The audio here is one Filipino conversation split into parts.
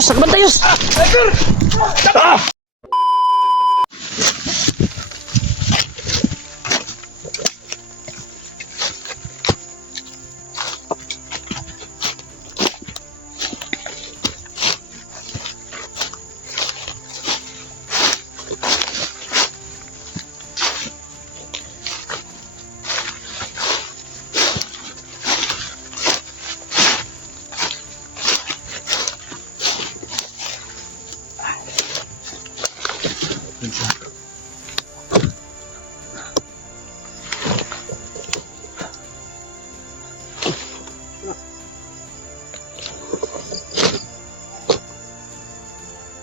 Nakabantayos! Nakabantayos! Ah!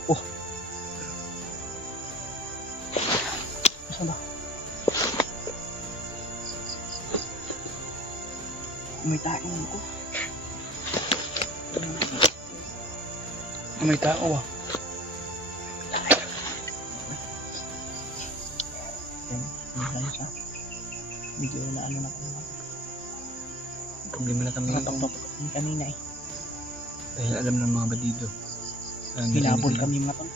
Oh. Saan ba? May tao ako. May tao ah. Ano siya? Medyo na ano na kami. Problema na kami Kanina eh. dahil alam ng mga badido. Hinabol kami mga tol.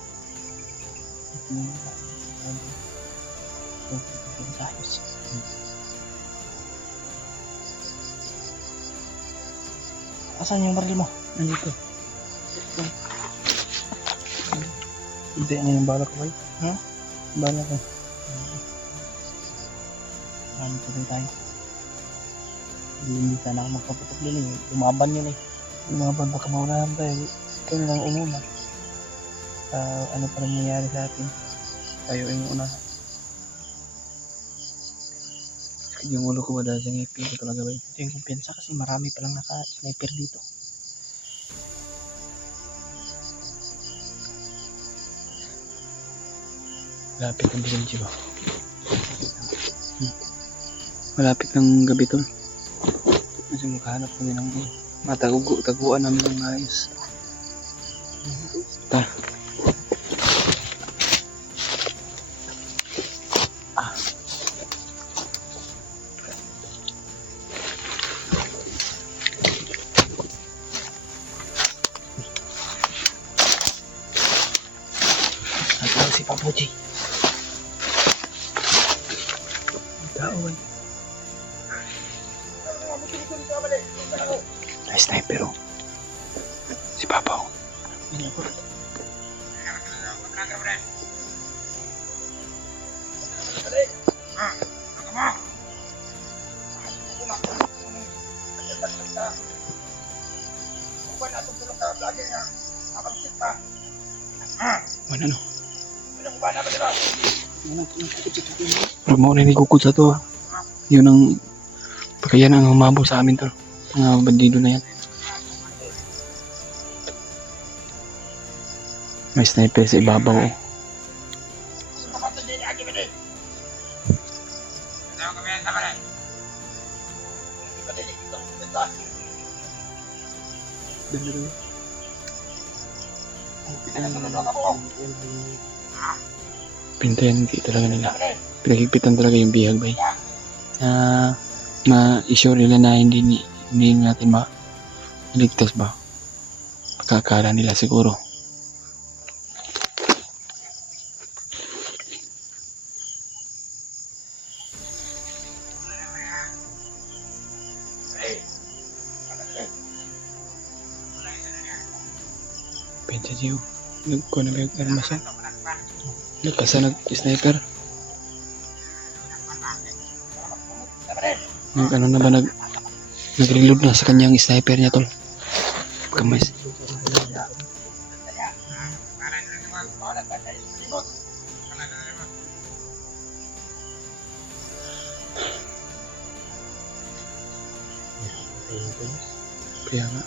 Asan yung baril mo? Nandito. Hindi na yung bala ko ba? Ha? Bala ko. Ano pa rin tayo? Hindi sana ako magpaputok din eh. Umaban yun eh. Umaban baka maunahan tayo. Ikaw na lang umuna. Ano pa rin nangyari sa atin? Tayo yung unahan. Yung ulo ko ba dahil sa ngipin ko talaga ba? Ito yung kumpensa kasi marami palang naka-sniper dito. Malapit ang dilim ba? Malapit ng gabi tol. Kasi makahanap kami ng taguan namin ng ayos. Ta. Ito si Papuji. Tao ay. Ay sniper oh. Si Papa oh. Ini ako. Mana no? Huwag mo na nagkukod sa to. Yun ang pagkayan ang humabol sa amin to. Mga bandido na yan. May sniper sa ibabaw oh. Pintayan hindi talaga nila. Pinagigpitan talaga yung bihag bay. Ma-issue nila na hindi natin maligtas ba. Pagkakala nila siguro. Pinta Jiyo. Nagkuha na may armas yan. Nagkasa nag-sniper. Ano na ba nag-reload na sa kanyang sniper niya tol. Kamay. Kaya nga.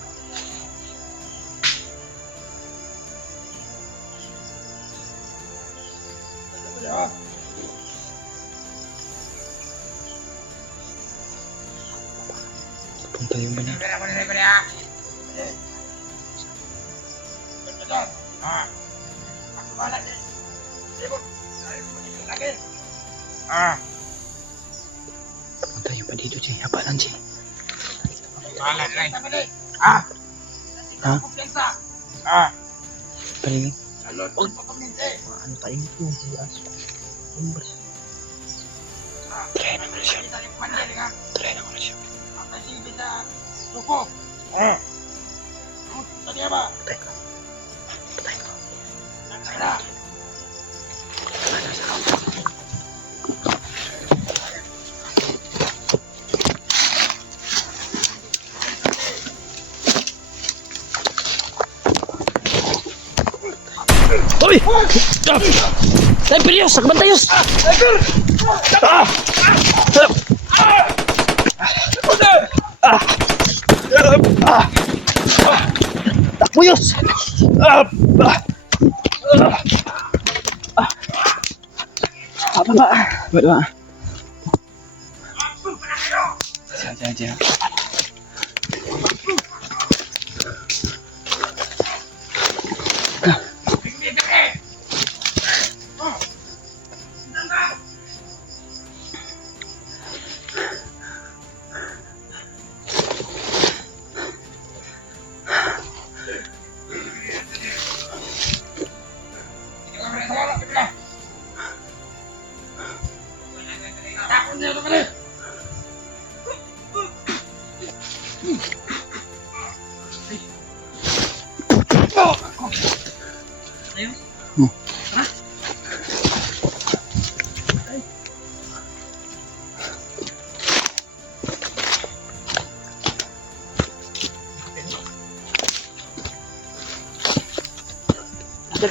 Punta yung banana. Punta yung bandido Jay. Habalan Jay. Ha? Paling. Ano tayo ito? Aso. Hombre. Try naman siya. Try naman siya. Patay ko. Patay ko. Hoy! Tayos! Sakban tayos! Takbuyos! Baba! Baba. Diyan.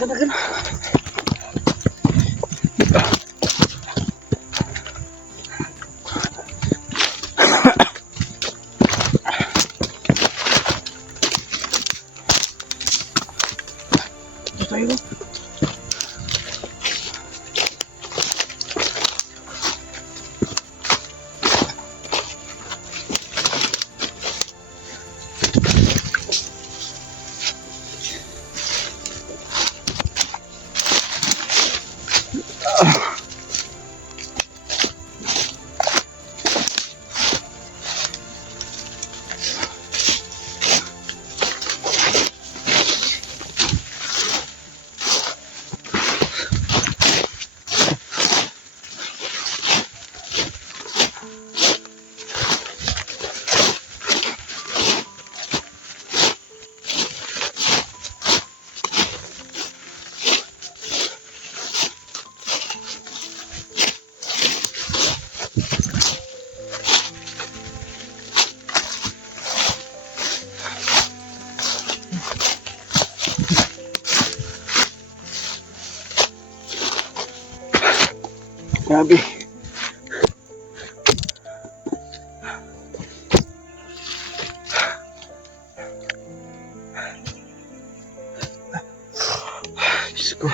Dagan. Tayo. Grabe. Diyos ko.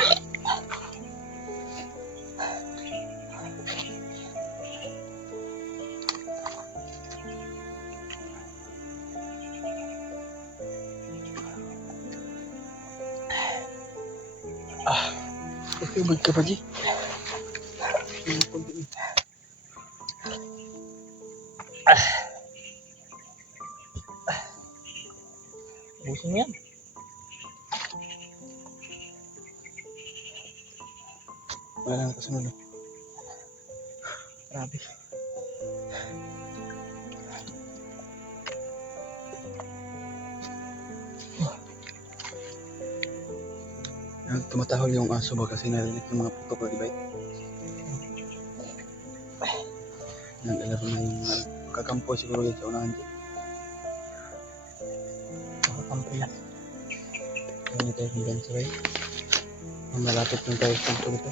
Okay, bag ka pa, G. Busin mo yan. Wala lang kasunod. Grabe. Tumatahol yung aso ba kasi narinig yung mga puto ko, di ba? Nag-alaro na yung magkakampo siguro dito sa unahan dito. Makakampo yan. Hindi tayo hanggang sabay. Malapit lang tayo sa kampo dito.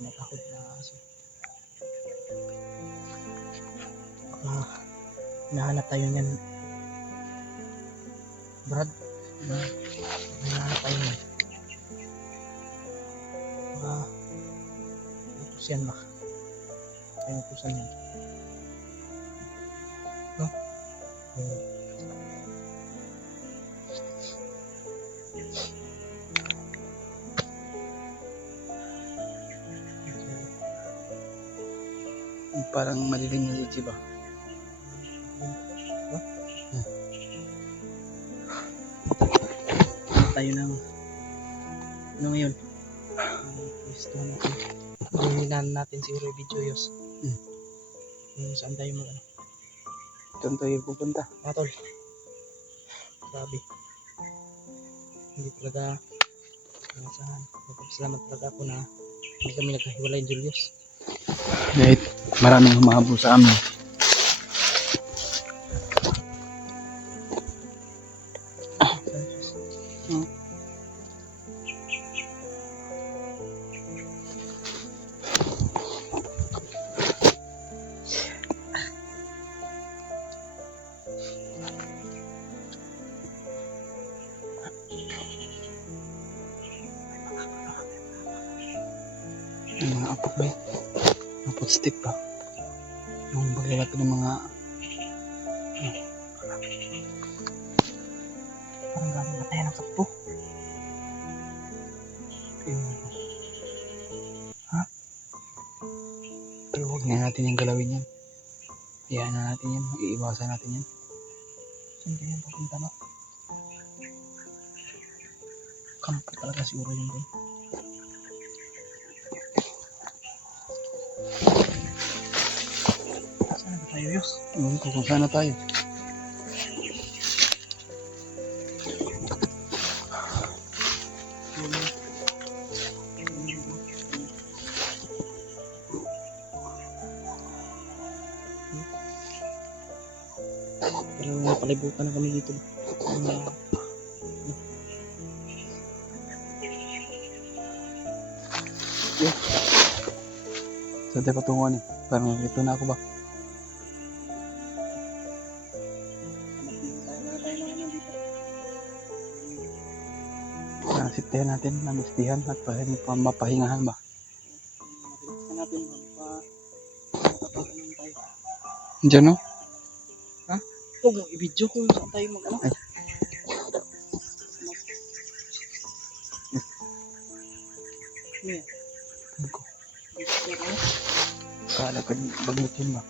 Tumatakot na aso. Hinahanap tayo niyan. Brad. Hinahanap tayo niyan. Tapos yan ba? Kaya napusan yan. No? Parang malilim na lichi ba? Tayo ng ano ngayon? Gusto natin. Paghihinan natin siguro yung video yos. Saan tayo mag ano? Doon tayo pupunta. Tol. Grabe. Hindi talaga nasahan. Nagpapasalamat talaga ako na hindi kami nagkahiwalay, Julius. Kahit maraming humahabol sa amin. Yung mga apok ba? Apok stick ba? Yung paglalaki ng mga Parang galing na tayo ng kappo. Ha? Pero huwag na natin yung galawin yan. Hayaan na natin yan. Iiwasan natin yan. Saan kaya papunta ba? Kampo talaga siguro yun din. Saan na tayo, Yos? Ewan ko kung saan na tayo. Pero napalibutan na kami dito. Saan tayo patunguhan eh? Parang ito na ako ba? Sitayan natin, namistihan at mapahingahan ba? Hanapin mo pa. Diyan no? Huwag mo i-video kung saan tayo mag ano. Ay. Yeah. Ko. Kala ka bagutin ba?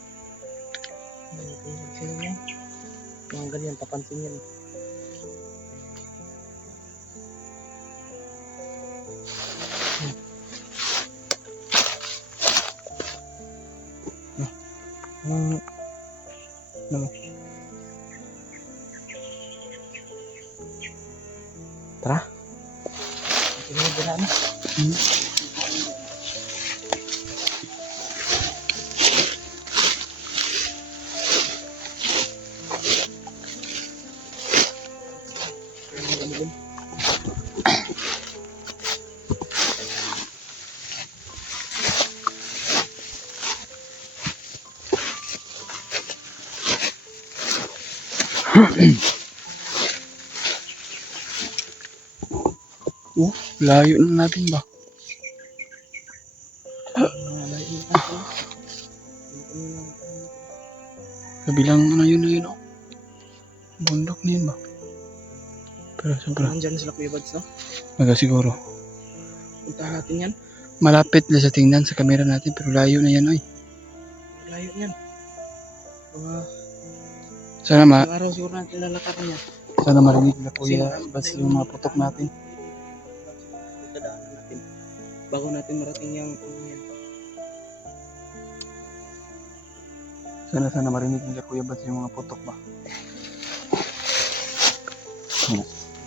Sino yan? Mga ganyan, papansin yan. Tara. Tingnan din namin. Oh, layo na natin ba? Kabilang ano yun na yun oh. Bundok na yun ba? Pero sobra. Nandyan sila Kuya Bads, no? Maga siguro. Puntahan natin yan. Malapit lang sa tingnan sa camera natin pero layo na yan oy. Layo yan. Mga Sana isang araw siguro natin lalakaran yan. sana marinig na Kuya basta yung mga putok natin. Dadaanan natin. Bago natin marating yung yan. Sana marinig nila Kuya basta yung mga putok ba.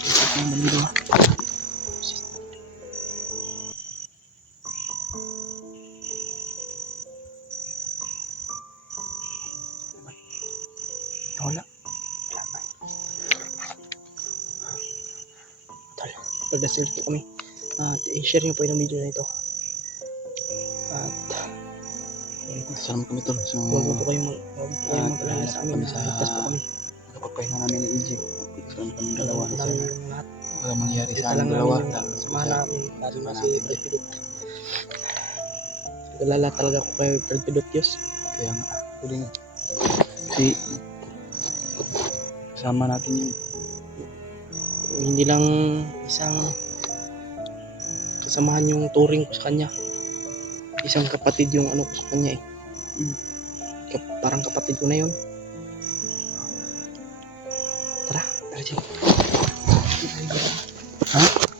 Isip ng bandilo, ha? Wala. Pag-serve po kami. At i-share nyo po yung video na ito. At Salamat kami tol. So, huwag po kayong mag-alala sa amin. Ligtas po kami. nakapagpahinga namin ni EJ. Salamat kami dalawa. Alam Sana namin yung lahat. walang mangyari Kita sa lang aming dalawa. namin yung samahan namin. Lalo na si Brad Philip. nag-alala talaga ako kay Fred Pidotios. Kaya nga, ako din. Kasi, kasama natin yun. Hindi lang isang kasamahan yung touring ko sa kanya. Isang kapatid yung ano ko sa kanya eh. Parang kapatid ko na yun. Tara, tara dyan. Ha?